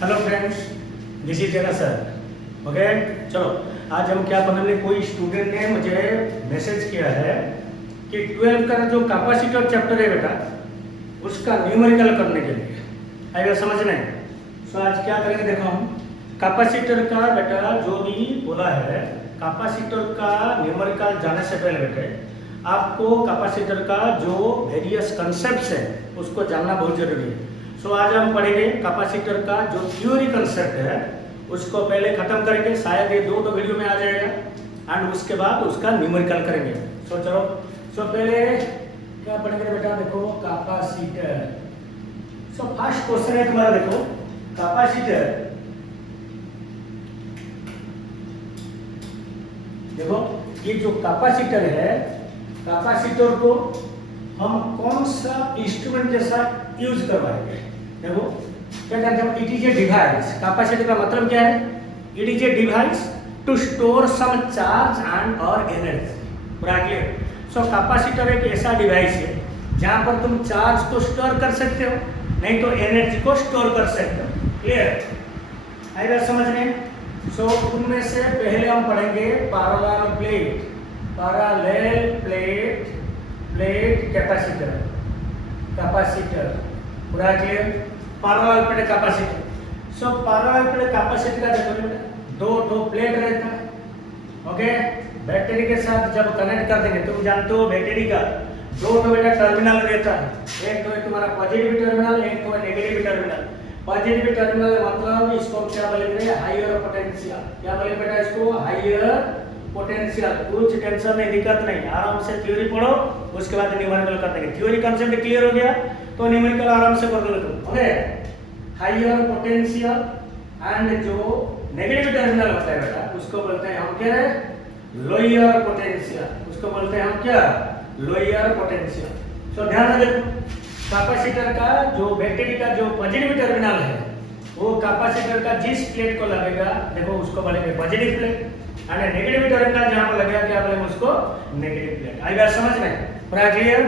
Hello friends, this is Jena sir. Okay, चलो आज हम क्या पढ़ने, कोई स्टूडेंट ने मुझे मैसेज किया है कि 12 का जो कैपेसिटर चैप्टर है बेटा, उसका न्यूमेरिकल करने के लिए आएगा समझ में। सो आज क्या करेंगे, देखो हम कैपेसिटर का बेटा जो भी बोला है, कैपेसिटर का न्यूमेरिकल जाने से पहले बेटे आपको कैपेसिटर का जो वेरियस कंसेप्ट्स है उसको जानना बहुत जरूरी है। सो आज हम पढ़ेंगे कैपेसिटर का जो थ्योरी कंसेप्ट है उसको पहले खत्म करेंगे, शायद ये दो वीडियो में आ जाएगा, एंड उसके बाद उसका न्यूमेरिकल करेंगे। सो चलो, पहले क्या पढ़ेंगे बेटा, देखो कैपेसिटर। सो फर्स्ट क्वेश्चन है तुम्हारा, देखो कैपेसिटर, देखो ये जो कैपेसिटर है, कैपेसिटर को हम कौन सा इंस्ट्रूमेंट जैसा यूज करवाएंगे। देखो क्या कहते हैं, it is a device. Capacitor का मतलब क्या है, it is a device to store some charge and और एनर्जी। पूरा क्लियर। सो कैपेसिटर एक ऐसा डिवाइस है जहां पर तुम चार्ज को स्टोर कर सकते हो, नहीं तो एनर्जी को स्टोर कर सकते हो। क्लियर, आई बात समझ में। सो उनमें से पहले हम पढ़ेंगे parallel plate, parallel plate, plate capacitor, capacitor. पूरा clear, parallel plate capacitor. So parallel plate capacitor का देखो दो प्लेट रहता है। ओके, बैटरी के साथ जब कनेक्ट कर देंगे, तुम जानते हो बैटरी का दो बेटा टर्मिनल रहता है, एक तो है तुम्हारा पॉजिटिव टर्मिनल, एक तो है नेगेटिव टर्मिनल। पॉजिटिव टर्मिनल मतलब इसको क्या बोलेंगे, हायर पोटेंशियल। क्या बोलेंगे बेटा इसको, हायर पोटेंशियल। कुछ टेंशन नहीं, दिक्कत नहीं, आराम से थ्योरी पढ़ो, उसके बाद न्यूमेरिकल कर देंगे। थ्योरी कंसेप्ट क्लियर हो गया तो न्यूमेरिकल आराम से कर दोगे तुम। ओके, हायर पोटेंशियल एंड जो नेगेटिव टर्मिनल होता है बेटा उसको बोलते हैं हम क्या है, लोअर पोटेंशियल। उसको बोलते हैं हम क्या, लोअर पोटेंशियल। तो ध्यान में देखो, कैपेसिटर का जो बैटरी का जो पॉजिटिव टर्मिनल है वो कैपेसिटर का जिस प्लेट को लगेगा, देखो उसको बोलेंगे पॉजिटिव प्लेट, और नेगेटिव टर्मिनल जहां पर लगेगा क्या बोलेंगे उसको, नेगेटिव प्लेट। आई बात समझ में, पूरा क्लियर।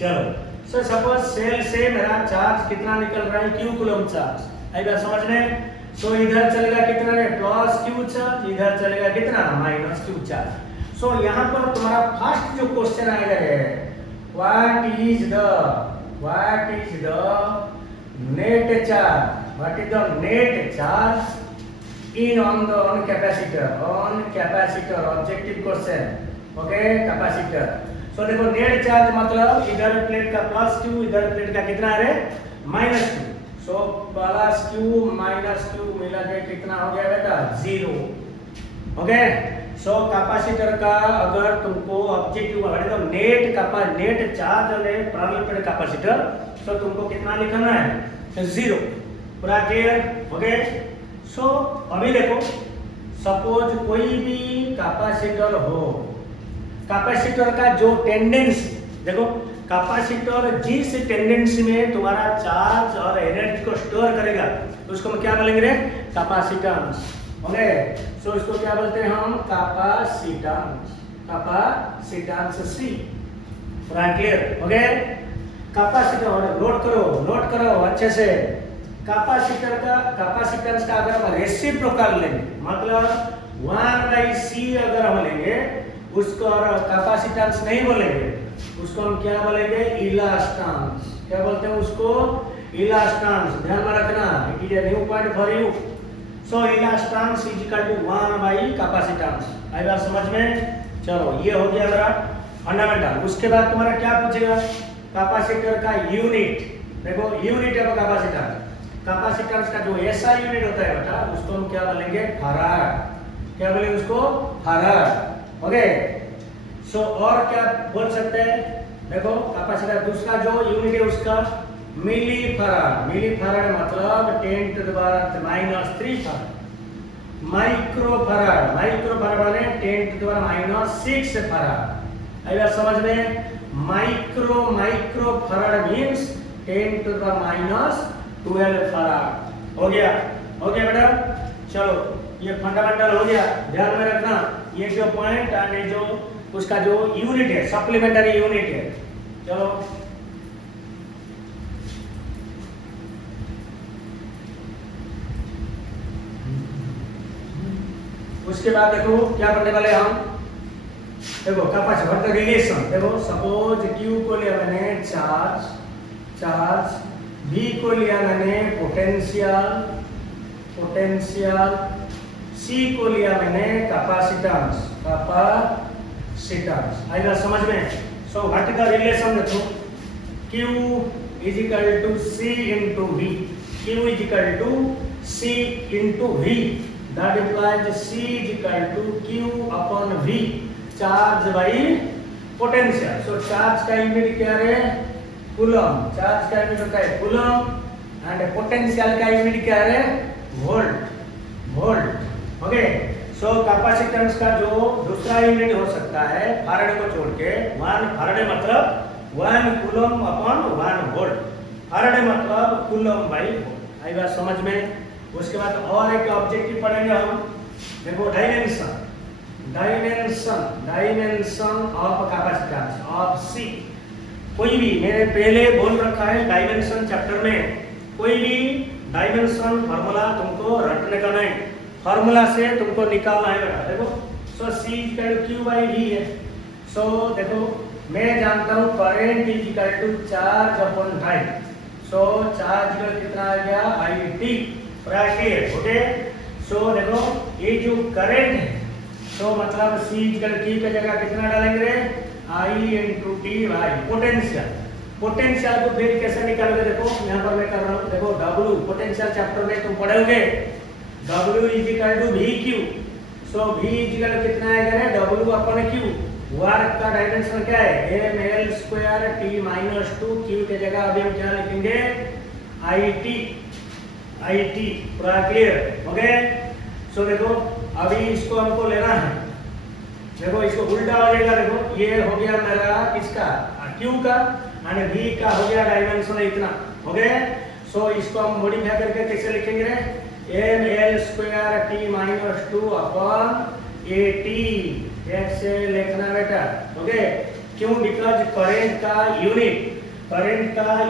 चलो सो सपोज सेल से मेरा चार्ज कितना निकल रहा है, क्यू कूलम चार्ज। आई बात समझ में। सो इधर चलेगा कितना है, प्लस क्यू चार्ज, इधर चलेगा कितना, माइनस क्यू चार्ज। सो यहाँ पर तुम्हारा फर्स्ट जो क्वेश्चन आएगा है, what is the net charge, what is the net charge in on capacitor, objective question. Okay, capacitor. So देखो नेट चार्ज मतलब इधर प्लेट का प्लस क्यू, इधर प्लेट का कितना है, minus Q. So plus Q minus Q मिला के कितना हो गया बेटा, 0। ओके, सो कैपेसिटर का अगर तुमको ऑब्जेक्टिव तो नेट चार्ज और पैरेलल प्लेट कैपेसिटर, तो तुमको कितना लिखना है, 0। पूरा क्लियर। ओके, सो अभी देखो सपोज कोई भी कैपेसिटर हो, कैपेसिटर का जो टेंडेंसी, देखो कैपेसिटर जिस टेंडेंसी में तुम्हारा चार्ज और एनर्जी को स्टोर करेगा उसको हम क्या बोलेंगे रे, कैपेसिटेंस। ओके, सो इसको क्या बोलते हैं हम, कैपेसिटेंस, कैपेसिटेंस सी। पूरा क्लियर। ओके, कैपेसिटर नोट करो अच्छे से। कैपेसिटर का कैपेसिटेंस का अगर हम रेसिप्रोकल लेंगे, मतलब 1/c अगर हम लेंगे उसको कैपेसिटेंस नहीं बोलेंगे, उसको हम क्या बोलेंगे, इलास्टेंस। क्या बोलते हैं उसको, इलास्टेंस। ध्यान में रखना, it is a new point for you. So elastance is equal to 1 capacitance. आई बात समझ में। चलो ये हो गया मेरा फंडामेंटल। उसके बाद तुम्हारा क्या पूछेगा, कैपेसिटर का यूनिट। देखो यूनिट है कैपेसिटर, कैपेसिटेंस का जो ऐसा यूनिट होता है बेटा उसको हम क्या बोलेंगे, फैराड। क्या बोलेंगे उसको, फैराड। ओके, सो और क्या बोल सकते हैं, देखो कैपेसिटर दूसरा जो यूनिट है उसका मिली फैराड। मिली फैराड मतलब 10⁻³ फैराड। माइक्रो फैराड माने 10⁻⁶ फैराड। आई बात समझ में। Micro farad means 10⁻12 farad. हो गया बेटा। चलो ये फंडामेंटल हो गया, ध्यान में रखना ये जो पॉइंट एंड जो उसका जो यूनिट है, सप्लीमेंट्री यूनिट है। चलो उसके बाद देखो क्या पढ़ने वाले हम, देखो कैपेसिटी व्हाट द रिलेशन, देखो सपोज Q को लिया मैंने चार्ज, V को लिया मैंने पोटेंशियल, C को लिया मैंने कैपेसिटेंस, आएगा समझ में। So what is the relation, देखो Q is equal to C into V, Q is equal to C into V, that implies C is equal to Q upon V, charge by potential. So charge का unit क्या है, coulomb, charge का unit होता है coulomb, and potential का unit क्या है, volt. Okay, सो capacitance का जो दूसरा यूनिट हो सकता है फैराडे को छोड़ के, 1 फैराडे मतलब 1 कूलम अपॉन 1 वोल्ट, फैराडे मतलब कूलम बाई वोल्ट। आई बात समझ में। उसके बाद और एक ऑब्जेक्टिव पढ़ेंगे हम, देखो dimension of capacitance of C। कोई भी, मैंने पहले बोल रखा है डायमेंशन चैप्टर में, कोई भी डायमेंशन फार्मूला तुमको रटने का नहीं, फार्मूला से तुमको निकालना है बेटा। देखो so C equal to Q by V है। सो देखो मैं जानता हूँ current is equal to charge upon time. So charge का कितना आ गया, IT ब्रैकेट। ओके, सो देखो ये जो करंट है, तो मतलब C इक्वल Q की जगह कितना डालेंगे, I into T by potential को फिर कैसे निकालोगे, देखो यहाँ पर मैं कर रहा हूँ, देखो W पोटेंशियल चैप्टर में तुम पढ़ोगे, W is equal to VQ। So V is equal कितना आएगा, W अपॉन Q। वर्क का डायमेंशन क्या है, ml square T minus 2, Q की जगह अभी हम क्या लिखेंगे, IT। पूरा क्लियर, ओके। सो देखो अभी इसको हमको लेना है, देखो इसको उल्टा हो जाएगा, देखो ये हो गया मेरा किसका, Q का, और V का हो गया डायमेंशन इतना, ओके। सो इसको हम मॉडिफाई करके कैसे लिखेंगे, ml square T minus 2 upon AT, ऐसे लिखना बेटा, ओके। क्यों, बिकॉज करंट का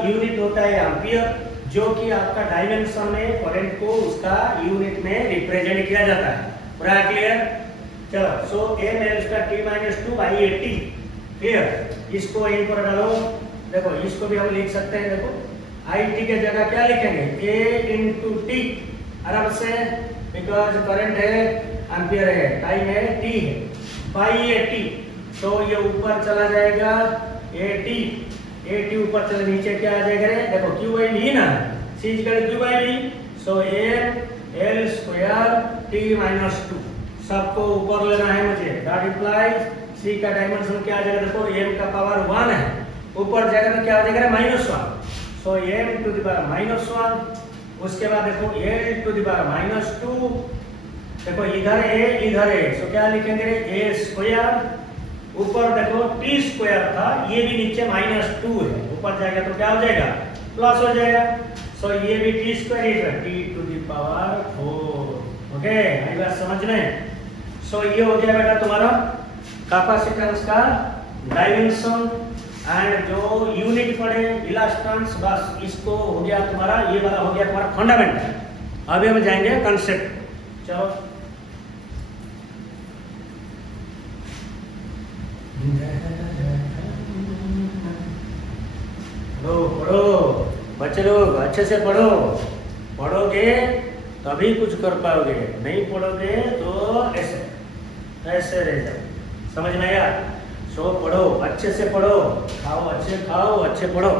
यूनिट होता है एम्पियर, जो कि आपका डायमेंशन में करंट को उसका यूनिट में रिप्रेजेंट किया जाता है। पूरा क्लियर, चलो। सो ml का T minus 2 by AT, clear. इसको यहीं पर डालो, देखो इसको भी हम लिख सकते हैं, देखो IT के जगह क्या लिखेंगे, A इंटू T, आराम से, बिकॉज करंट है एम्पियर है, टाइम है T है, बाई AT। तो ये ऊपर चला जाएगा AT ऊपर चले, नीचे क्या आ जाएगा, देखो Q बाई V ना, C equal Q by V। So ml square T minus 2, सबको ऊपर लेना है मुझे, दैट इंप्लाइज C का डायमेंशन क्या आ जाएगा, देखो m का पावर 1 है, ऊपर जाएगा तो क्या आ जाएगा, -1। सो m टू द पावर -1, उसके बाद देखो l टू द पावर -2, देखो इधर a, सो क्या लिखेंगे, a स्क्वायर, ऊपर देखो T स्क्वायर था, ये भी नीचे -2 है, ऊपर जाएगा तो क्या हो जाएगा, प्लस हो जाएगा। सो ये भी T स्क्वायर है, T to the power 4, okay. आई बात समझ में। सो ये हो गया बेटा तुम्हारा कैपेसिटेंस का डायमेंशन, एंड जो यूनिट पड़े इलास्टेंस, बस इसको हो गया तुम्हारा, ये वाला हो गया तुम्हारा फंडामेंटल। अभी हम जाएंगे कंसेप्ट, चलो। पढ़ो बच्चे लोग, अच्छे से पढ़ोगे तभी कुछ कर पाओगे, नहीं पढ़ोगे तो ऐसे रह जाओ, समझ में आया। सो पढ़ो, अच्छे से पढ़ो, खाओ अच्छे पढ़ो,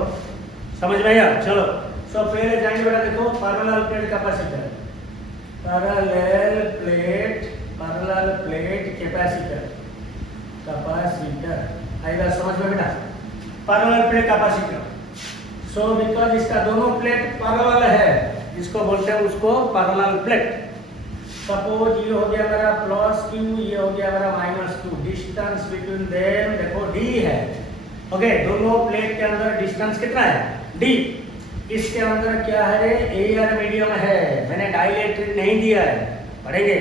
समझ में आया। चलो सो पहले जाएंगे बेटा, देखो parallel plate capacitor, parallel plate capacitor, आएगा समझ में बेटा, parallel plate capacitor. So because इसका दोनों प्लेट पैरेलल है, इसको बोलते हैं उसको पैरेलल प्लेट। सपोज ये हो गया मेरा +Q, ये हो गया मेरा -Q, डिस्टेंस बिटवीन देम देखो D है, ओके। दोनों प्लेट के अंदर डिस्टेंस कितना है, D। इसके अंदर क्या है, एयर मीडियम है, मैंने डाइलेक्ट्रिक नहीं दिया है, पढ़ेंगे,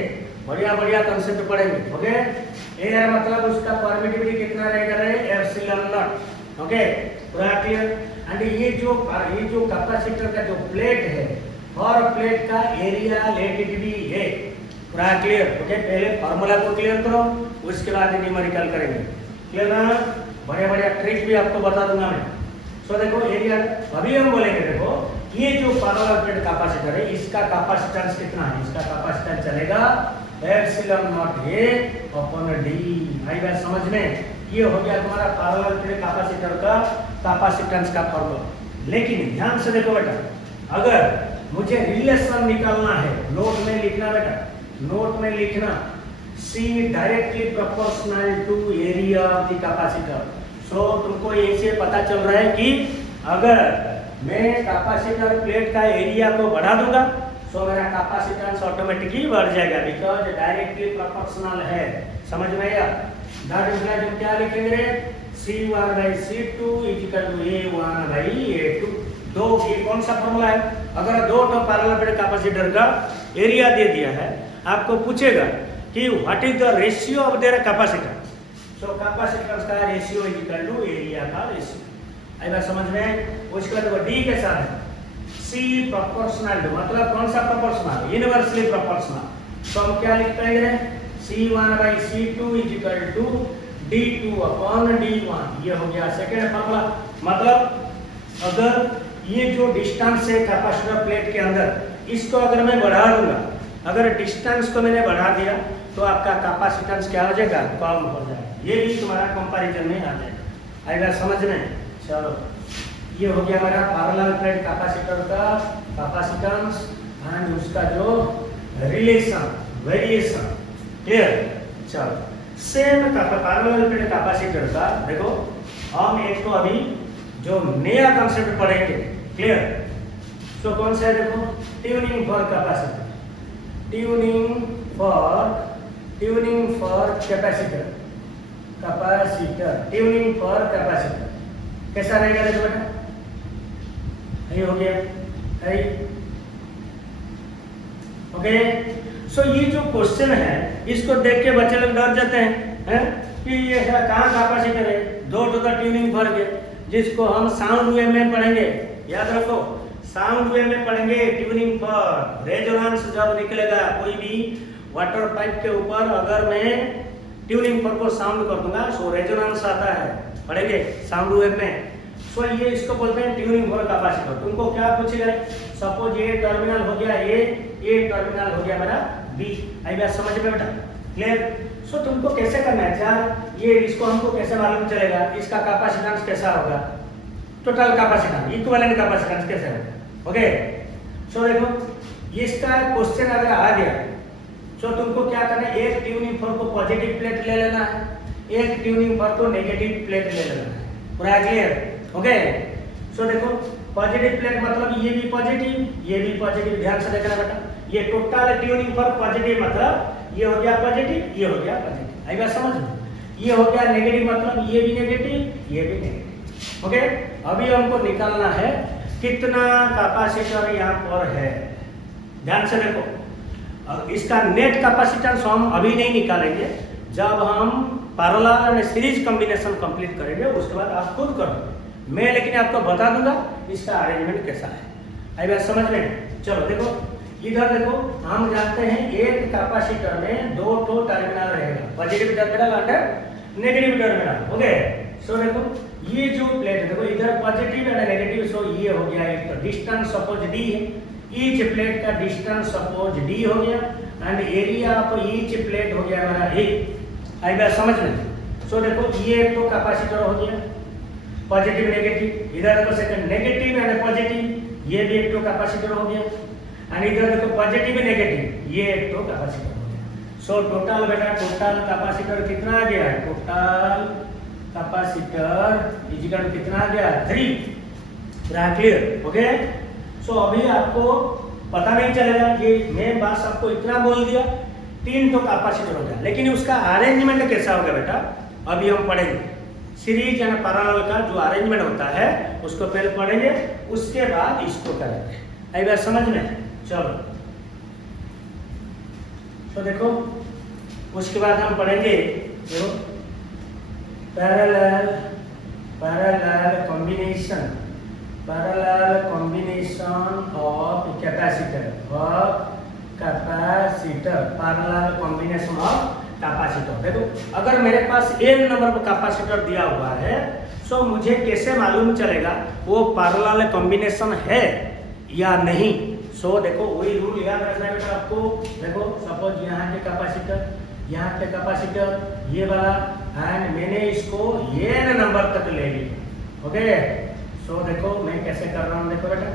बढ़िया कंसेप्ट पढ़ेंगे, ओके। एयर मतलब उसका परमिटिविटी कितना रहेगा, ε0, ओके। पूरा क्लियर। एंड ये जो कैपेसिटर का जो प्लेट है, और प्लेट का एरिया लेट इट बी है, पूरा क्लियर? ओके, पहले फार्मूला को क्लियर करो, उसके बाद न्यूमेरिकल करेंगे। क्लियर ना? बड़े बड़े ट्रिक भी आपको बता दूंगा मैं। सो देखो एरिया, अभी हम बोलेंगे देखो ये जो पैरेलल प्लेट कैपेसिटर है इसका कैपेसिटेंस कितना है? इसका कैपेसिटेंस चलेगा epsilon naught A upon D. आई बात समझ में? ये हो गया तुम्हारा पैरेलल प्लेट कैपेसिटर का कैपेसिटेंस का फॉर्मूला। लेकिन ध्यान से देखो बेटा, अगर मुझे रिलेशन निकालना है, नोट में लिखना बेटा, नोट में लिखना C directly proportional to area of the capacitor. So तुमको ऐसे पता चल रहा है कि अगर मैं कैपेसिटर प्लेट का एरिया को बढ़ा दूंगा तो मेरा कैपेसिटेंस ऑटोमेटिकली बढ़ जाएगा, बिकॉज डायरेक्टली प्रोपोर्शनल है। समझ में आया? दैट इज व्हाई हम क्या लिखेंगे, C1/C2 A1/A2। दो, ये कौन सा फॉर्मूला है? अगर दो तो पैरेलल प्लेट कैपेसिटर का एरिया दे दिया है, आपको पूछेगा कि what is the ratio of their capacitance. So capacitance का ratio is equal to area का रेशियो। आई बात समझ में? उसके बाद डी के साथ है C प्रोपोर्शनल, मतलब कौन सा प्रोपोर्शनल? Universally proportional. तो हम क्या लिख पाएंगे, C1/C2 is equal to D2/D1। ये हो गया सेकेंड फॉर्मूला। मतलब अगर ये जो डिस्टेंस है कैपेसिटर प्लेट के अंदर, इसको अगर मैं बढ़ा दूंगा, अगर डिस्टेंस को मैंने बढ़ा दिया तो आपका कैपेसिटेंस क्या हो जाएगा? कम हो जाएगा। ये भी तुम्हारा कंपैरिजन में आ जाएगा। आई बात समझ में? चलो, ये हो गया हमारा पैरेलल प्लेट कैपेसिटर का कैपेसिटेंस एंड उसका जो रिलेशन, वेरिएशन। क्लियर? चलो, सेम पैरेलल प्लेट कैपेसिटर का देखो हम एक तो अभी जो नया कंसेप्ट पढ़ेंगे। क्लियर? तो कौन सा है देखो, tuning for capacitor, tuning for capacitor, tuning for capacitor कैसा रहेगा देखो बेटा, ये हो गया है। ओके, सो ये जो क्वेश्चन है इसको देख के बच्चे लोग डर जाते हैं कि ये कहाँ कैपेसिटर है, दो टू द ट्यूनिंग फॉर के, जिसको हम साउंड वेव में पढ़ेंगे। याद रखो, साउंड वेव में पढ़ेंगे ट्यूनिंग फॉर। रेजोनेंस जब निकलेगा कोई भी वाटर पाइप के ऊपर, अगर मैं ट्यूनिंग फॉर को साउंड कर दूंगा सो रेजोनेंस आता है, पढ़ेंगे साउंड वेव में। सो ये इसको बोलते हैं ट्यूनिंग फॉर कैपेसिटर। तुमको क्या पूछेगा, सपोज ये टर्मिनल हो गया ए, ये टर्मिनल हो गया मेरा बी। आई बात समझ में बेटा? क्लियर? सो तुमको कैसे करना है यार, ये इसको हमको कैसे मालूम चलेगा इसका कैपेसिटेंस कैसा होगा, टोटल कैपेसिटेंस, इक्विवेलेंट कैपेसिटेंस कैसे होगा। ओके, सो देखो इसका क्वेश्चन अगर आ गया तो तुमको क्या करना है, एक ट्यूनिंग फॉर को पॉजिटिव प्लेट ले लेना है, एक ट्यूनिंग फॉर को नेगेटिव प्लेट ले लेना है। पूरा क्लियर? ओके, सो देखो पॉजिटिव प्लेट मतलब ये भी पॉजिटिव, ये भी पॉजिटिव। ध्यान से देखना बेटा, ये टोटल ट्यूनिंग फॉर पॉजिटिव मतलब ये हो गया पॉजिटिव, ये हो गया पॉजिटिव। आई बात समझ में? ये हो गया नेगेटिव मतलब ये भी नेगेटिव, ये भी नेगेटिव। ओके, अभी हमको निकालना है कितना कैपेसिटर यहाँ पर है। ध्यान से देखो, अब इसका नेट कैपेसिटेंस हम अभी नहीं निकालेंगे, जब हम parallel and series combination complete करेंगे उसके बाद आप खुद करो। मैं लेकिन आपको बता दूंगा इसका अरेंजमेंट कैसा है। आई बात समझ में? चलो देखो, इधर देखो हम जानते हैं एक कैपेसिटर में दो तो टर्मिनल रहेगा, पॉजिटिव टर्मिनल और नेगेटिव टर्मिनल। ओके, सो देखो ये जो प्लेट है देखो इधर पॉजिटिव एंड नेगेटिव, सो ये हो गया एक तो डिस्टेंस सपोज डी है, ईच प्लेट का डिस्टेंस सपोज डी हो गया and area of each plate हो गया हमारा ए। आई बात समझ में? सो देखो ये तो कैपेसिटर हो गया पॉजिटिव नेगेटिव, इधर देखो सेकंड नेगेटिव एंड पॉजिटिव, ये भी एक तो कैपेसिटर हो गया एंड इधर देखो पॉजिटिव नेगेटिव, ये एक तो कैपेसिटर हो गया। सो टोटल बेटा टोटल कैपेसिटर कितना आ गया है, टोटल कैपेसिटर इजिकल कितना आ गया 3। क्लियर? ओके, सो अभी आपको पता नहीं चलेगा, ये मैं बस आपको इतना बोल दिया 3 तो कैपेसिटर हो गया, लेकिन उसका अरेंजमेंट कैसा होगा बेटा अभी हम पढ़ेंगे। सीरीज एंड पैरेलल का जो अरेंजमेंट होता है उसको पहले पढ़ेंगे, उसके बाद इसको करेंगे। आई बात समझ में? चलो, तो देखो उसके बाद हम पढ़ेंगे जो parallel combination of capacitor capacitor, parallel combination of capacitor. देखो अगर मेरे पास n नंबर का कैपेसिटर दिया हुआ है, सो मुझे कैसे मालूम चलेगा वो पैरेलल कॉम्बिनेशन है या नहीं। सो देखो वही रूल याद रखना है बेटा आपको। देखो सपोज यहाँ के कैपेसिटर, यहाँ पे कैपेसिटर ये वाला, एंड मैंने इसको n नंबर तक ले लिया। ओके, सो देखो मैं कैसे कर रहा हूँ, देखो बेटा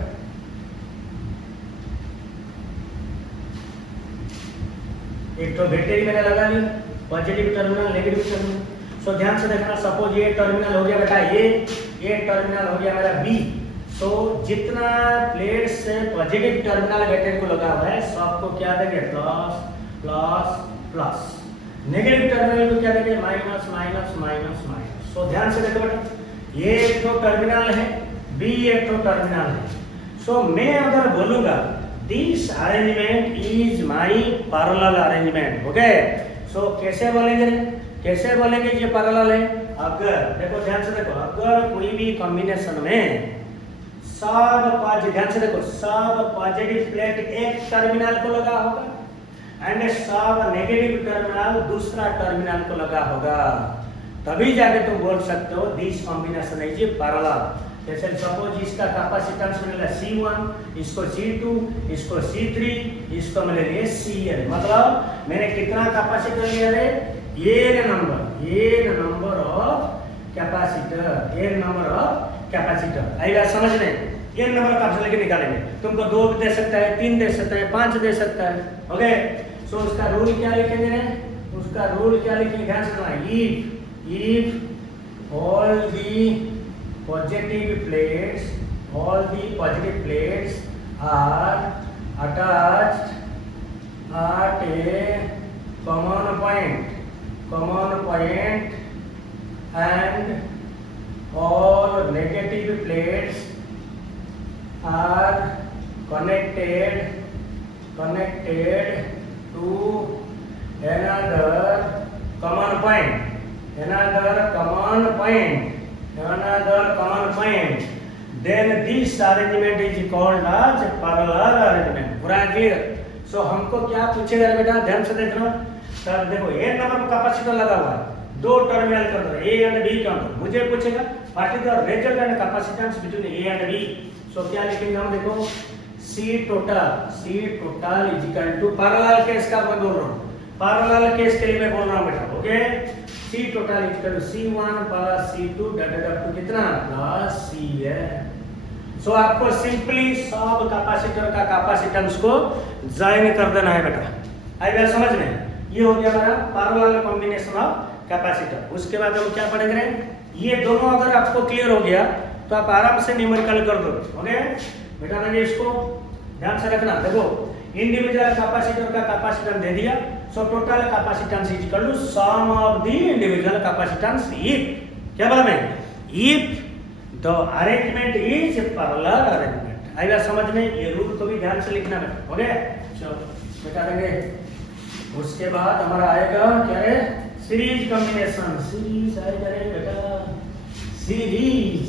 एक तो बैटरी मैंने लगा ली, पॉजिटिव टर्मिनल नेगेटिव टर्मिनल। सो ध्यान से देखना, सपोज ये टर्मिनल हो गया बेटा ये टर्मिनल हो गया मेरा बी। सो जितना प्लेट से पॉजिटिव टर्मिनल बैटरी को लगा हुआ है सबको क्या देंगे, plus plus plus. Negative terminal को क्या देंगे, माइनस माइनस माइनस माइनस। सो ध्यान से देखो बेटा, ये एक तो टर्मिनल है, बी एक तो टर्मिनल है। सो मैं अगर बोलूंगा this arrangement is my parallel arrangement, okay. So कैसे बोलेंगे, कैसे बोलेंगे ये पैरेलल है। अगर देखो ध्यान से देखो, अगर कोई भी कॉम्बिनेशन में सब ध्यान से देखो, सब पॉजिटिव प्लेट एक टर्मिनल को लगा होगा एंड सब नेगेटिव टर्मिनल दूसरा टर्मिनल को लगा होगा, तभी जाके तुम बोल सकते हो दिस कॉम्बिनेशन इज पैरेलल। जैसे सपोज इसका कैपेसिटेंस मिला C1, इसको C2, इसको C3, इसको मिले लिए Cn। मतलब मैंने कितना कैपेसिटर लिया है, n number of capacitor, n number of capacitor. आई बात समझ में, n नंबर का ऑप्शन लेके निकालेंगे। तुमको 2 दे सकता है, 3 दे सकता है, 5 दे सकता है, ओके। सो उसका रूल क्या लिखेंगे, उसका रूल क्या लिखेंगे, ध्यान से सुना, if all the positive plates are attached at a common point and all negative plates are connected to another common point, then this arrangement is called as parallel arrangement। पूरा clear. सो हमको क्या पूछेगा बेटा, ध्यान से देखना। सर देखो n number का कैपेसिटर लगा हुआ है, 2 टर्मिनल के अंदर A एंड B के अंदर, मुझे पूछेगा what is the resultant capacitance between A and B। So क्या लिखेंगे हम, देखो C total is equal to, parallel case का मैं बोल रहा हूँ, पैरेलल केस के लिए मैं बोल रहा हूँ बेटा, okay. C total is equal to C1 plus C2 divided up to कितना, प्लस Cn। सो आपको सिंपली सब कैपेसिटर का कैपेसिटेंस को ज्वाइन कर देना है बेटा। आई बात समझ में, ये हो गया हमारा पैरेलल कॉम्बिनेशन ऑफ कैपेसिटर। उसके बाद हम क्या पढ़ेंगे, ये दोनों अगर आपको क्लियर हो गया तो आप आराम से न्यूमेरिकल कर दो, ओके बेटा। मैंने इसको ध्यान से रखना, देखो इंडिविजुअल कैपेसिटर का कैपेसिटेंस दे दिया, so total capacitance is equal to sum of the individual capacitance if, क्या बोला मैं, if the arrangement is parallel arrangement. आई बात समझ में, ये रूल को भी ध्यान से लिखना बेटा, ओके। चलो बेटा देंगे, उसके बाद हमारा आएगा क्या है, सीरीज कॉम्बिनेशन। सीरीज आएगा रे बेटा, सीरीज।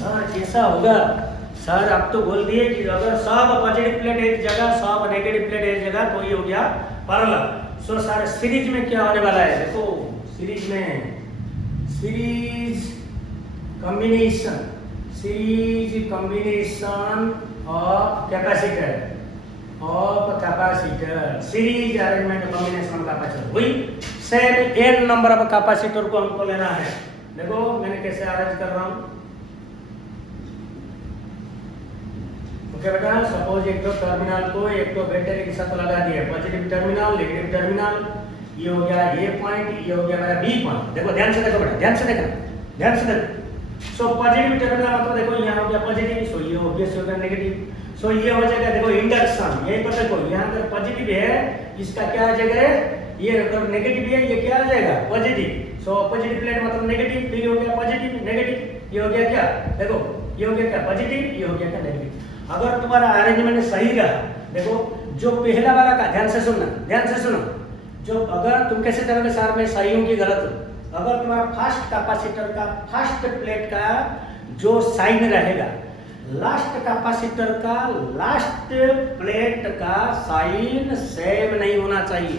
हाँ कैसा होगा सर, आप तो बोल दिए कि अगर सब पॉजिटिव प्लेट एक जगह, सब नेगेटिव प्लेट एक जगह, तो ये हो गया पैरेलल। सो सर सीरीज में क्या होने वाला है, देखो सीरीज में series combination of capacitor, series arrangement combination of capacitor. वही same n number of capacitor को हमको लेना है। देखो मैंने कैसे अरेंज कर रहा हूँ, ओके बेटा। सपोज एक तो टर्मिनल को एक तो बैटरी के साथ लगा दिया, पॉजिटिव टर्मिनल नेगेटिव टर्मिनल, ये हो गया ए पॉइंट, ये हो गया मेरा बी पॉइंट। देखो ध्यान से देखो बेटा, ध्यान से देखो। सो पॉजिटिव टर्मिनल मतलब देखो यहाँ हो गया पॉजिटिव, सो ये ऑब्वियसली हो गया नेगेटिव। सो ये हो जाएगा, देखो इंडक्शन, यही पर देखो यहाँ अगर पॉजिटिव है, इसका क्या आ जाएगा, ये अगर नेगेटिव है, ये क्या आ जाएगा, पॉजिटिव। सो पॉजिटिव प्लेट मतलब नेगेटिव, तो ये हो गया पॉजिटिव नेगेटिव, ये हो गया क्या, देखो ये हो गया क्या, पॉजिटिव, ये हो गया क्या, नेगेटिव। अगर तुम्हारा अरेंजमेंट सही रहा, देखो जो पहला वाला का ध्यान से सुनो, जो अगर तुम कैसे करोगे सर मैं सही हूँ कि गलत हूँ, अगर तुम्हारा फर्स्ट कैपेसिटर का फर्स्ट प्लेट का जो साइन रहेगा, लास्ट कैपेसिटर का लास्ट प्लेट का साइन सेम नहीं होना चाहिए।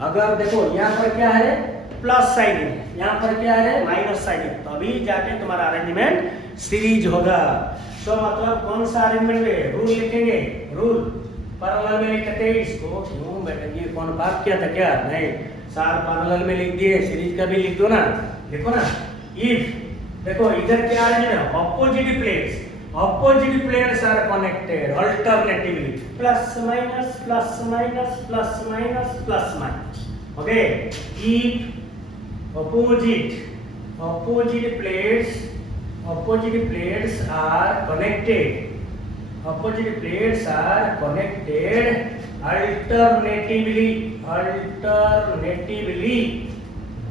अगर देखो यहाँ पर क्या है प्लस साइन है, यहाँ पर क्या है माइनस साइन है, तो अभी जाके तुम्हारा अरेंजमेंट सीरीज होगा। तो मतलब कौन सा अरेंजमेंट है, रूल लिखेंगे, रूल पैरेलल में लिखते हैं इसको। क्यों बेटा ये कौन बात किया था क्या, नहीं सार पैरेलल में लिख दिए, सीरीज का भी लिख दो ना, देखो ना। इफ देखो इधर क्या है ना opposite plates, opposite planes are connected alternatively plus minus plus minus plus minus plus minus, okay। if opposite plates are connected alternatively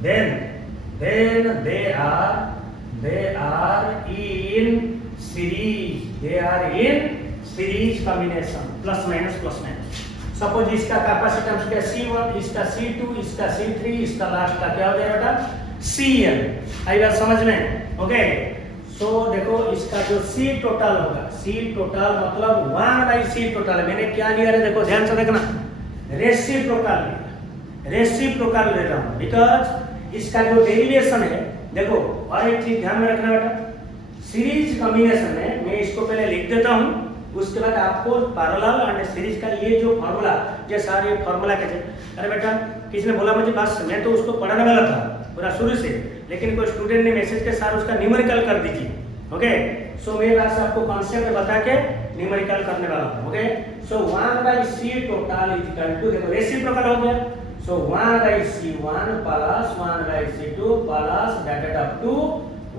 then they are in series combination plus minus। Suppose इसका capacitance क्या C1, इसका C2, इसका C3, इसका last का क्या हो जाएगा बेटा CN। आई बात समझ में, ओके। सो देखो इसका जो C टोटल होगा, C टोटल मतलब 1/C टोटल, मैंने क्या लिया है देखो ध्यान से देखना, रेसिप्रोकल ले रहा हूं बिकॉज इसका जो डेरिवेशन है देखो। और एक चीज ध्यान में रखना बेटा, सीरीज कॉम्बिनेशन में मैं इसको पहले लिख देता हूं, उसके बाद आपको पैरेलल एंड सीरीज का ये जो फार्मूला, ये सारे फार्मूला कैसे, अरे बेटा किसी ने बोला मुझे बस, मैं तो उसको पढ़ाने वाला था पूरा शुरू से, लेकिन कोई स्टूडेंट ने मैसेज के साथ उसका न्यूमेरिकल कर दीजिए, ओके। सो मैं बस आपको कॉन्सेप्ट बता के न्यूमेरिकल करने वाला हूं, okay. So 1/C total is equal to, देखो रेसिप्रोकल हो गया, so 1/C1 plus 1/C2 plus that up to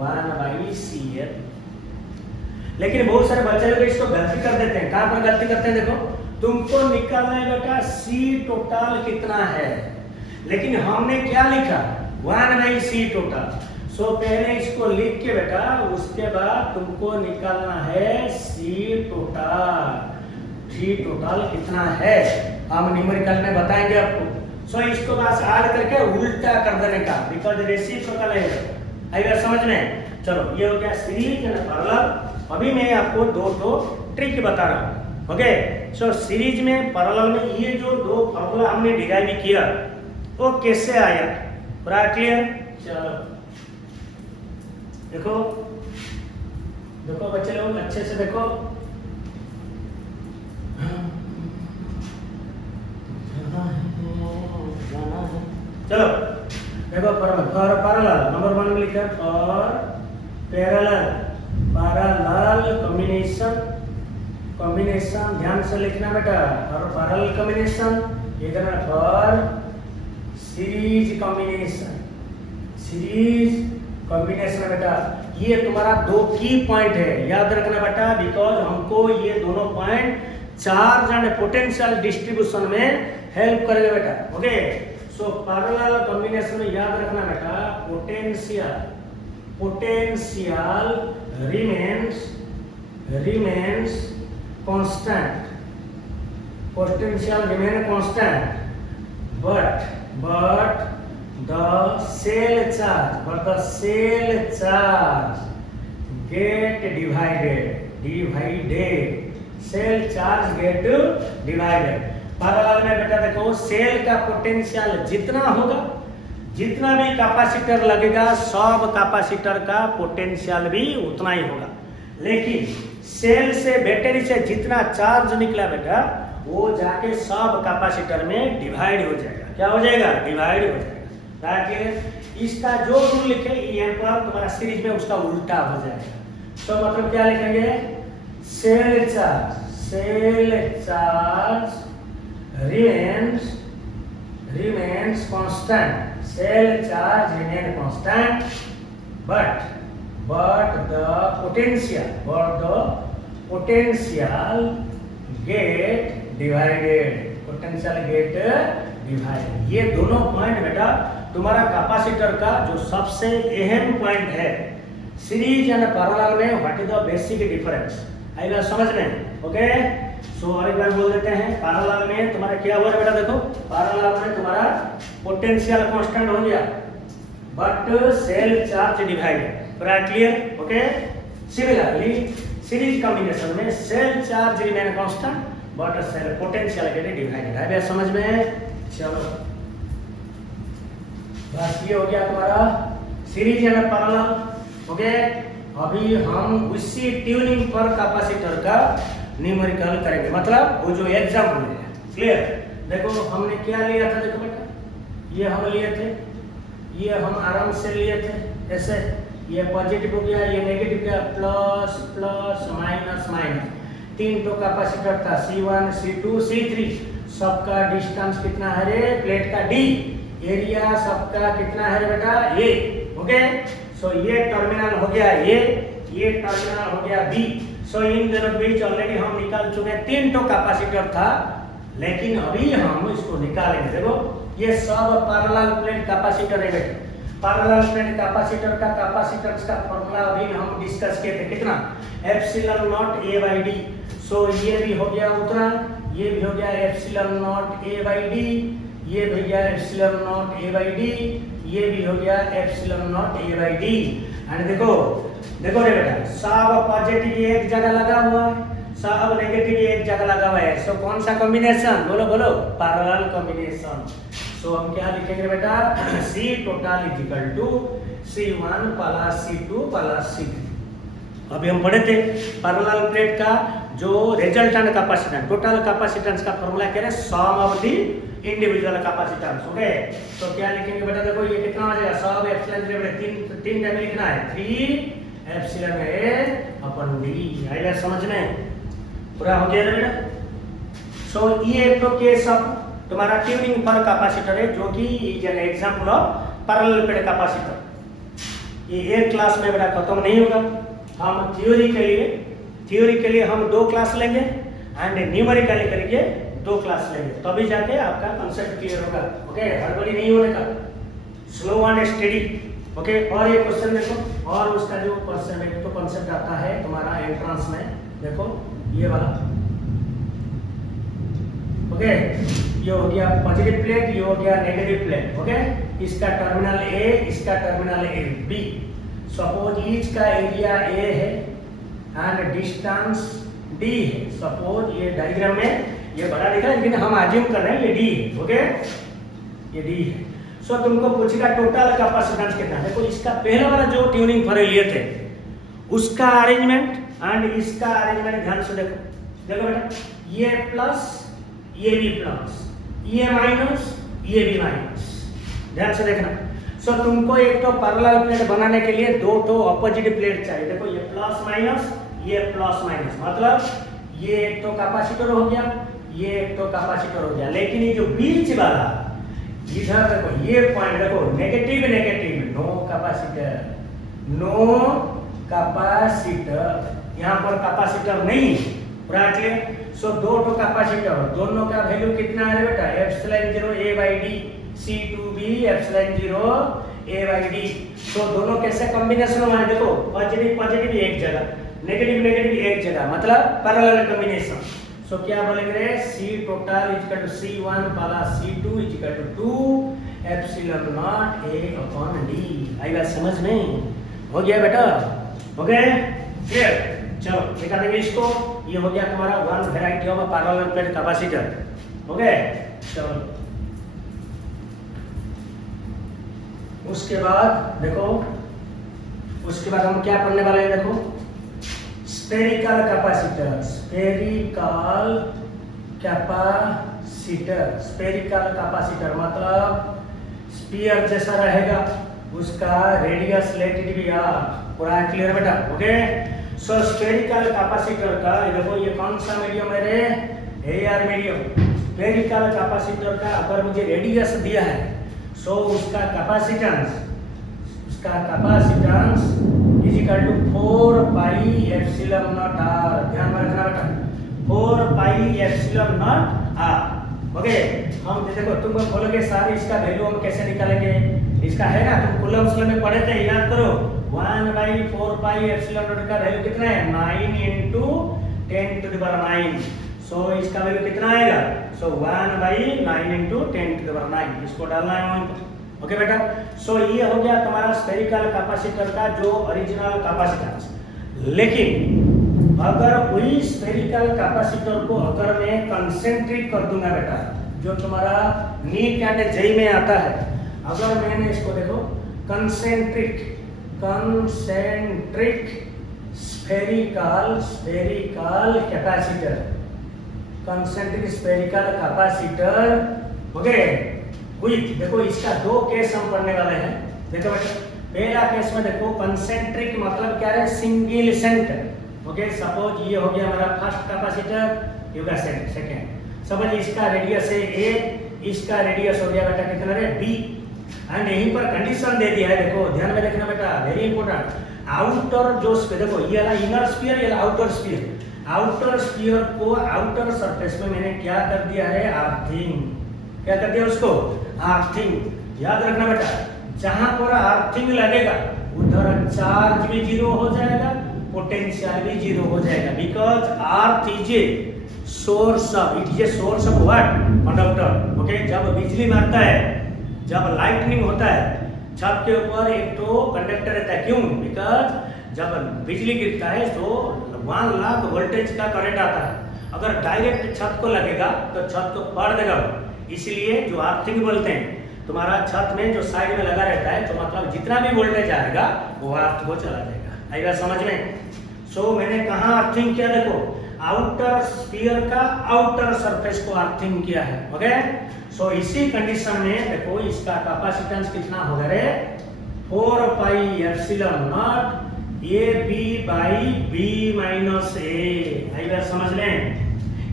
1/CN। लेकिन बहुत सारे बच्चे लोग इसको गलती कर देते हैं। कहां पर गलती करते हैं देखो, तुमको निकालना है बेटा C टोटल कितना है, लेकिन हमने क्या लिखा 1/C टोटल। सो पहले इसको लिख के बेटा उसके बाद तुमको निकालना है C टोटल कितना है, हम न्यूमेरिकल में बताएंगे आपको। सो इसको बस ऐड करके उल्टा कर देने का, बिकॉज़ रेसिप्रोकल है। आई बात समझ में, चलो ये हो गया सीरीज एंड पैरेलल। अभी मैं आपको दो ट्रिक बता रहा हूँ, ओके। सो सीरीज में पैरेलल में ये जो दो फार्मूला हमने डिराइव किया वो कैसे आया, पूरा क्लियर। चलो देखो बच्चे लोग अच्छे से देखो, चलो देखो पैरेलल नंबर 1 में लिखा फॉर पैरेलल कॉम्बिनेशन ध्यान से लिखना बेटा, और पैरेलल कॉम्बिनेशन इधर फॉर सीरीज कॉम्बिनेशन बेटा। ये तुम्हारा 2 की पॉइंट है, याद रखना बेटा, बिकॉज हमको ये दोनों point charge and potential distribution में हेल्प करेगा बेटा, ओके। सो पैरेलल कॉम्बिनेशन में याद रखना बेटा, potential remains constant, but the cell charge get divided, cell charge get divided। Parallel में बेटा देखो सेल का पोटेंशियल जितना होगा, जितना भी कैपेसिटर लगेगा सब कैपेसिटर का पोटेंशियल भी उतना ही होगा, लेकिन सेल से बैटरी से जितना चार्ज निकला बेटा वो जाके सब कैपेसिटर में डिवाइड हो जाएगा। क्या हो जाएगा, डिवाइड हो जाएगा। ताकि इसका जो रूल लिखे यहाँ पर तुम्हारा सीरीज में उसका उल्टा हो जाएगा। तो मतलब क्या लिखेंगे, cell charge remains constant, cell charge remain constant, but the potential get divided, ये दोनों पॉइंट बेटा तुम्हारा कैपेसिटर का जो सबसे अहम पॉइंट है सीरीज एंड पैरेलल में। What is the basic difference, आई बात समझ में, ओके। सो और एक बार बोल देते हैं, पैरेलल में तुम्हारा क्या हुआ बेटा, देखो पैरेलल में तुम्हारा पोटेंशियल कांस्टेंट हो गया बट सेल चार्ज डिवाइडेड, पूरा क्लियर, ओके। सीरीज कॉम्बिनेशन में cell charge remain constant but cell potential get divided है। बात समझ में? चलो बस ये हो गया तुम्हारा सीरीज एंड पैरेलल। ओके, अभी हम उसी ट्यूनिंग पर कैपेसिटर का न्यूमेरिकल करेंगे, मतलब वो जो एग्जाम्पल है। क्लियर? देखो हमने क्या लिया था, देखो बेटा ये हम लिए थे, ये हम आराम से लिए थे ऐसे, ये पॉजिटिव हो गया, ये नेगेटिव गया, प्लस प्लस माइनस माइनस। तीन तो कैपेसिटर था C1 C2 C3, सबका डिस्टेंस कितना है रे प्लेट का D, एरिया सबका कितना है बेटा A। ओके, सो ये टर्मिनल हो गया ये टर्मिनल हो गया B। सो इन दोनों बीच ऑलरेडी हम निकाल चुके हैं, तीन तो कैपेसिटर था, लेकिन अभी हम इसको निकालेंगे। देखो ये सब पैरेलल प्लेट कैपेसिटर है बेटा। पैरेलल प्लेट कैपेसिटर का कैपेसिटेंस का फॉर्मूला अभी हम डिस्कस किए थे, कितना epsilon naught A by D. So ये भी हो गया उतना, ये भी हो गया epsilon naught A by D, ये भी हो गया epsilon naught A by D, ये भी हो गया epsilon naught A by D. And देखो देखो रे बेटा, सब पॉजिटिव एक जगह लगा हुआ है, सब नेगेटिव एक जगह लगा हुआ है। सो कौन सा कॉम्बिनेशन, बोलो बोलो, पैरेलल कॉम्बिनेशन। सो हम क्या लिखेंगे बेटा, C total is equal to C1 plus C2 plus C3। अभी हम पढ़े थे पैरेलल प्लेट का जो रिजल्टेंट कैपेसिटेंस, टोटल कैपेसिटेंस का फॉर्मूला क्या है, sum of the individual capacitance. Okay, तो क्या लिखेंगे बेटा, देखो ये कितना आ जाएगा, सब एप्सिलॉन बेटा तीन टाइम लिखना है, 3 एप्सिलॉन A अपन D। आइए समझ में पूरा हो गया बेटा। सो ये तो केस ऑफ तुम्हारा ट्यूनिंग पर कैपेसिटर है, जो कि is an example of parallel plate capacitor. ये एक क्लास में बेटा खत्म नहीं होगा, हम थ्योरी के लिए हम 2 क्लास लेंगे एंड न्यूमेरिकली करेंगे 2 क्लास लेंगे, तभी जाके आपका कांसेप्ट क्लियर होगा। ओके, हड़बड़ी नहीं होने का, स्लो एंड स्टेडी। ओके, और ये क्वेश्चन देखो, और उसका जो क्वेश्चन एक तो कांसेप्ट आता है तुम्हारा एंट्रेंस में, देखो ये वाला। ओके, ये हो गया पॉजिटिव प्लेट, ये हो गया नेगेटिव प्लेट। ओके, इसका टर्मिनल A, इसका टर्मिनल B। सपोज ईच का एरिया A है एंड डिस्टेंस D है। सपोज ये डायग्राम में ये बड़ा दिख रहा है, लेकिन हम अज्यूम कर रहे हैं ये D है। ओके, ये D है। सो तुमको पूछेगा टोटल कैपेसिटेंस कितना है। देखो इसका पहला वाला जो ट्यूनिंग फॉर लिए थे उसका अरेंजमेंट एंड इसका अरेंजमेंट ध्यान से देखो। देखो बेटा, ये प्लस, ये भी प्लस, ये माइनस, ये भी माइनस, ध्यान से देखना। सो तुमको एक तो पैरेलल प्लेट बनाने के लिए 2 तो अपोजिट प्लेट चाहिए। देखो ये प्लस माइनस, ये प्लस माइनस, मतलब ये एक तो कैपेसिटर हो गया, ये एक तो कैपेसिटर हो गया, लेकिन ये जो बीच वाला इधर देखो, ये पॉइंट देखो, negative negative, no capacitor, no capacitor, यहाँ पर कैपेसिटर नहीं, पूरा क्लियर। सो 2 तो कैपेसिटर, दोनों का वैल्यू कितना है बेटा, epsilon 0 A by D, C2B epsilon 0 A by D. तो दोनों कैसे कॉम्बिनेशन हुआ है, देखो पॉजिटिव पॉजिटिव एक जगह, नेगेटिव नेगेटिव एक जगह, मतलब पैरेलल कॉम्बिनेशन। सो क्या बोलेंगे रे, C total is equal to C1 plus C2 is equal to 2 epsilon naught A upon D। आई बात समझ में? हो गया बेटा? Okay, clear. चलो निकाल देंगे इसको। ये हो गया तुम्हारा one variety of parallel plate capacitor. Okay, चलो उसके बाद देखो, उसके बाद हम क्या पढ़ने वाले हैं, देखो spherical capacitor. Spherical capacitor, spherical capacitor मतलब स्फीयर जैसा रहेगा, उसका radius let it be r। पूरा क्लियर बेटा? ओके, सो स्फेरिकल कैपेसिटर का देखो, ये कौन सा मीडियम है रे, एआर मीडियम। स्फेरिकल कैपेसिटर का अगर मुझे रेडियस दिया है, सो उसका capacitance is equal to 4 pi epsilon naught r। ध्यान में रखना बेटा, 4 pi epsilon naught r। Okay, हम देखो तुम बोलोगे सर इसका वैल्यू हम कैसे निकालेंगे, इसका है ना, तुम कूलम्स में पढ़े थे, याद करो। 1/4 पाई एप्सिलॉन नॉट का वैल्यू कितना है, 9 into 10 to the power 9। सो इसका वैल्यू कितना आएगा, सो 1/9 into 10 to the power 9, इसको डालना है वहां पर। ओके बेटा, सो ये हो गया तुम्हारा स्फेरिकल कैपेसिटर का जो ओरिजिनल कैपेसिटेंस। लेकिन अगर वही स्फेरिकल कैपेसिटर को अगर मैं कंसेंट्रिक कर दूंगा बेटा, जो तुम्हारा नीट एंड जेई में आता है, अगर मैंने इसको देखो concentric spherical capacitor, concentric spherical capacitor, okay with, देखो इसका दो केस हम पढ़ने वाले हैं। देखो बेटा, पहला केस में देखो कंसेंट्रिक मतलब क्या है, सिंगल सेंटर, ओके सपोज ये हो गया हमारा फर्स्ट कैपेसिटर, ये होगा सेकंड। सपोज इसका रेडियस है a, इसका रेडियस हो गया बेटा कितना है b, एंड यहीं पर कंडीशन दे दिया है, देखो ध्यान में रखना बेटा, वेरी इंपॉर्टेंट। आउटर जो देखो ये वाला इनर स्फीयर, ये आउटर स्फीयर, आउटर स्फीयर को आउटर सरफेस में मैंने क्या कर दिया है, अर्थिंग, क्या कर दिया उसको, अर्थिंग। याद रखना बेटा, जहां पर अर्थिंग लगेगा उधर चार्ज भी जीरो हो जाएगा, पोटेंशियल भी जीरो हो जाएगा, because earth is a source of, it is a source of what, conductor, okay. जब बिजली मारता है, जब लाइटनिंग होता है, छत के ऊपर एक तो कंडक्टर रहता है, क्यों, बिकॉज जब बिजली गिरता है तो 1 लाख वोल्टेज का करंट आता है, अगर डायरेक्ट छत को लगेगा तो छत को फाड़ देगा, इसलिए जो अर्थिंग बोलते हैं, तुम्हारा छत में जो साइड में लगा रहता है, तो मतलब जितना भी वोल्टेज आएगा वो अर्थ को चला जाएगा। आएगा समझ में? सो मैंने कहा अर्थिंग किया, देखो आउटर स्फीयर का आउटर सरफेस को अर्थिंग किया है, ओके। सो इसी कंडीशन में देखो इसका कैपेसिटेंस कितना होगा रे, 4 pi epsilon naught A B by B minus A. आइए समझ लें,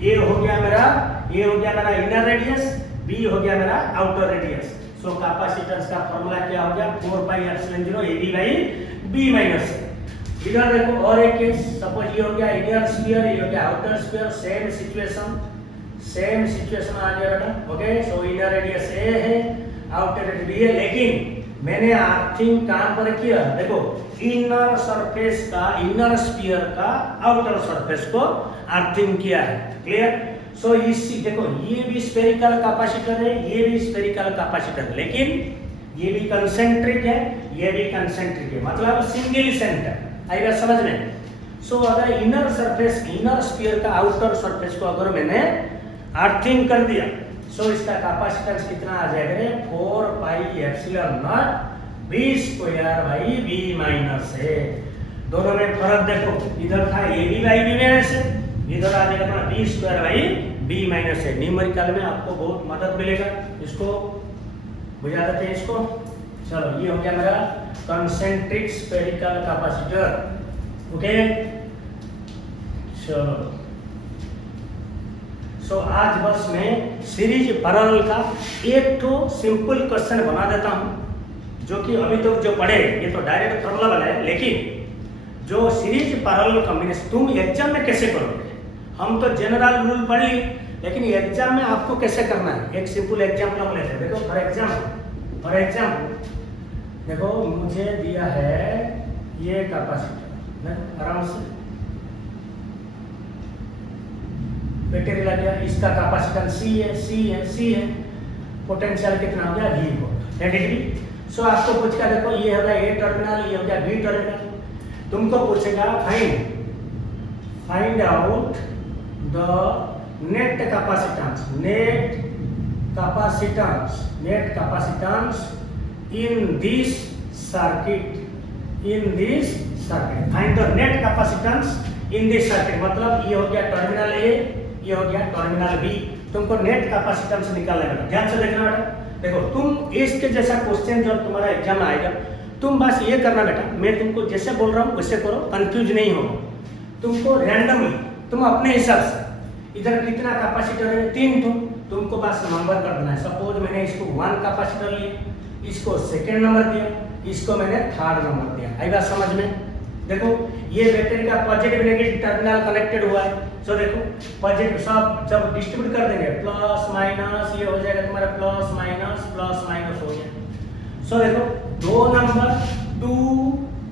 ये हो गया मेरा इनर रेडियस, बी हो गया मेरा आउटर रेडियस। सो कैपेसिटेंस का फॉर्मूला क्या हो गया, 4 pi epsilon 0 A B by B minus A. इधर देखो और एक केस, सपोज ये हो गया इनर स्फीयर, ये हो गया आउटर स्फीयर, सेम सिचुएशन आ गया बेटा, ओके। सो इनर रेडियस ए है, आउटर रेडियस बी है, लेकिन मैंने अर्थिंग कहां पर किया, देखो इनर सरफेस का, इनर स्फीयर का आउटर सरफेस को अर्थिंग किया है, क्लियर। सो इसी देखो ये भी स्फेरिकल कैपेसिटर है, ये भी स्फेरिकल कैपेसिटर है, लेकिन ये भी कंसेंट्रिक है, ये भी कंसेंट्रिक है, मतलब सिंगल सेंटर। आएगा समझ में? सो अगर इनर सरफेस, इनर स्फीयर का आउटर सरफेस को अगर मैंने अर्थिंग कर दिया, सो इसका कैपेसिटेंस कितना आ जाएगा, 4 pi epsilon naught B square by B minus A. दोनों में फर्क देखो, इधर था A B by B minus A, इधर आ जाएगा अपना B square by B minus A. Numerical में आपको बहुत मदद मिलेगा, इसको बुझा देते हैं इसको। चलो ये हो गया मेरा कंसेंट्रिक स्फेरिकल कैपेसिटर, ओके। चलो सो आज बस मैं सीरीज पैरेलल का एक तो सिंपल क्वेश्चन बना देता हूं, जो कि अभी तक जो पढ़े ये तो डायरेक्ट फॉर्मूला वाला है, लेकिन जो सीरीज पैरेलल कॉम्बिनेशन तुम एग्जाम में कैसे करोगे, हम तो जनरल रूल पढ़ लिए, लेकिन एग्जाम में आपको कैसे करना है, एक सिंपल एग्जाम्पल हम लेते हैं। देखो फॉर एग्जाम्पल देखो मुझे दिया है ये कैपेसिटर, आराम से बैटरी लग गया, इसका कैपेसिटेंस C है, पोटेंशियल कितना हो गया V वोल्ट 10 डिग्री। सो आपको पूछेगा, देखो ये होगा A टर्मिनल, ये हो गया B टर्मिनल, तुमको पूछेगा find out the net capacitance in this circuit, find the net capacitance in this circuit, मतलब ये हो गया टर्मिनल A, ये हो गया टर्मिनल B, तुमको नेट कैपेसिटेंस निकालना है। ध्यान से देखना बेटा, देखो तुम इसके जैसा क्वेश्चन जब तुम्हारा एग्जाम आएगा, तुम बस ये करना बेटा, मैं तुमको जैसे बोल रहा हूँ वैसे करो, कंफ्यूज नहीं हो, तुमको रैंडमली तुम अपने हिसाब से, इधर कितना कैपेसिटर है 3, तुमको बस नंबर कर देना है। सपोज मैंने इसको 1 कैपेसिटर लिया, इसको सेकेंड नंबर दिया, इसको मैंने थर्ड नंबर दिया। आई बात समझ में? देखो ये बैटरी का पॉजिटिव नेगेटिव टर्मिनल कनेक्टेड हुआ है, सो देखो पॉजिटिव सब जब डिस्ट्रीब्यूट कर देंगे प्लस माइनस, ये हो जाएगा तुम्हारा प्लस माइनस हो गया। सो देखो 2 number 2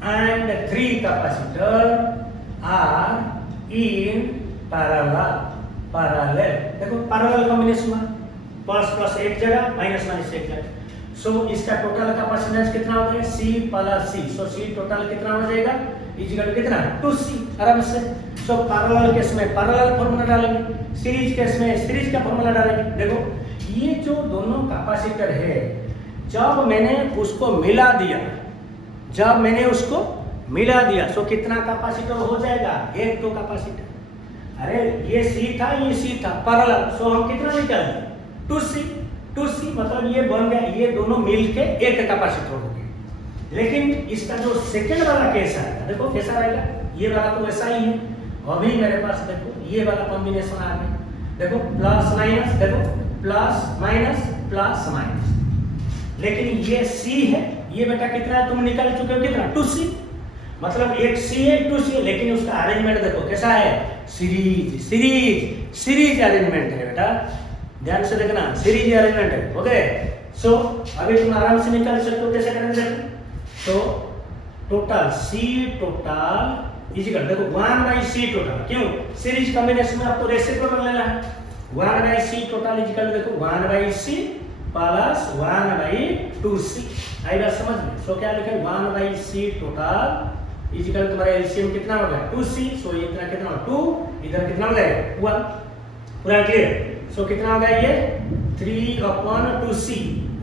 and 3 capacitor are in parallel. देखो पैरेलल कॉम्बिनेशन में प्लस एक जगह, माइनस एक जगह। सो इसका टोटल कैपेसिटेंस कितना हो जाएगा, C प्लस C। सो C टोटल कितना हो जाएगा, इजिकल कितना 2c आराम से। सो पैरेलल केस में पैरेलल फॉर्मूला डालेंगे, सीरीज केस में सीरीज का फॉर्मूला डालेंगे। देखो ये जो दोनों कैपेसिटर है, जब मैंने उसको मिला दिया सो कितना कैपेसिटर हो जाएगा, एक तो कैपेसिटर। अरे ये C था ये C था पैरेलल, सो हम कितना निकाल दिए 2C मतलब ये बन गया, ये दोनों मिलके एक कैपेसिटर हो गया। लेकिन इसका जो सेकंड वाला केस आएगा, देखो कैसा रहेगा, ये वाला तो वैसा ही है। अभी मेरे पास देखो ये वाला कॉम्बिनेशन आ गया, देखो प्लस माइनस, देखो प्लस माइनस, लेकिन ये C है, ये बेटा कितना है तुम निकाल चुके हो, कितना 2C, मतलब एक C है 2C है, लेकिन उसका अरेंजमेंट देखो कैसा है, सीरीज अरेंजमेंट है बेटा, ध्यान से देखना, सीरीज अरेंजमेंट है। ओके, सो अभी तुम आराम से निकाल सकते हो, कैसे करेंगे देखो। तो टोटल C टोटल इजिकल देखो 1/C टोटल, क्यों सीरीज कॉम्बिनेशन में आपको रेसिप्रोकल लेना है। 1/C टोटल इजिकल देखो 1/C प्लस 1/2C, आई बात समझ में। सो क्या लिखे 1/C टोटल इजिकल तुम्हारा एलसीएम कितना हो गया 2C, सो ये इतना कितना 2, इधर कितना हो गया 1, पूरा क्लियर। सो कितना हो गया ये 3/2C,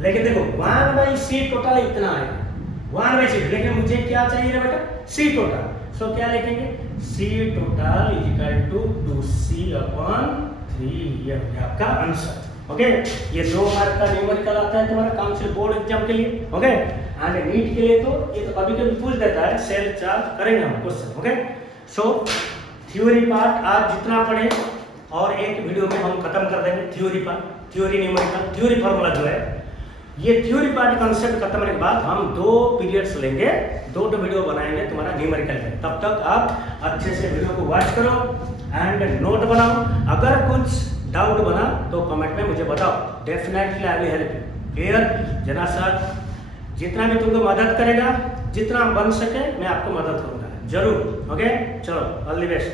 लेकिन देखो 1/C टोटल इतना है 1/C, लेकिन मुझे क्या चाहिए बेटा C टोटल, सो क्या लिखेंगे C total is equal to 2C/3, ये हो गया आपका आंसर। ओके, ये 2 मार्क का न्यूमेरिकल आता है तुम्हारा काउंसिल बोर्ड एग्जाम के लिए। ओके, एंड नीट के लिए तो ये तो कभी कभी पूछ देता है, सेल चार्ज करेंगे हम क्वेश्चन। ओके, सो थ्योरी पार्ट आज जितना पढ़े और एक वीडियो में हम खत्म कर देंगे theory part, theory numerical, theory formula जो है, ये थ्योरी पार्ट कॉन्सेप्ट खत्म होने के बाद हम 2 पीरियड्स लेंगे, 2 वीडियो बनाएंगे तुम्हारा न्यूमेरिकल में। तब तक आप अच्छे से वीडियो को वॉच करो एंड नोट बनाओ। अगर कुछ डाउट बना तो कमेंट में मुझे बताओ, definitely I will help you. Clear जना सर, जितना भी तुमको मदद करेगा, जितना बन सके मैं आपको मदद करूंगा जरूर। ओके, चलो ऑल द बेस्ट।